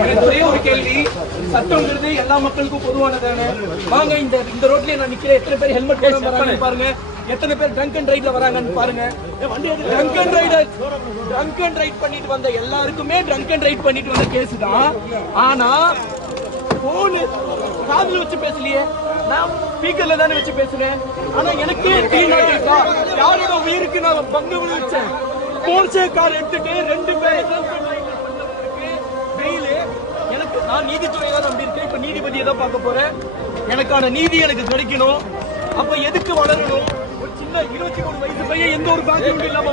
எனக்கு ஒரே ஒரு கேள்வி, சட்டம்ங்கிறது எல்லா மக்களுக்கும் பொதுவானதானே? வாங்க இந்த ரோட்லயே நான் நிக்கிறேன், எத்தனை பேர் ஹெல்மெட் போடாம வராங்கன்னு பாருங்க, எத்தனை பேர் ட்ரங்க் அண்ட் ரைட்ல வராங்கன்னு பாருங்க. ட்ரங்க் அண்ட் ரைட் பண்ணிட்டு வந்த எல்லாருக்குமே ட்ரங்க் அண்ட் ரைட் பண்ணிட்டு வந்த கேஸ் தான். ஆனா போன் காதுல வச்சு பேசலையே, நான் ஸ்பீக்கர்ல தானே வச்சு பேசுறேன். ஆனா எனக்கு யாரோட உயிருக்கு நான் பங்கு விளைவிச்சேன். போர்ச்சே கார் எடுத்துட்டு 2 பேர் எனக்கு, நான் நீதித்துறையை தான் நம்பி இருக்கேன். இப்ப நீதிபதியை தான் பார்க்க போறேன். எனக்கான நீதி எனக்கு கிடைக்கணும். அப்ப எதுக்கு வளரணும்? ஒரு சின்ன 23 வயசு பையன் எந்த ஒரு பாக்கியம் இல்லாம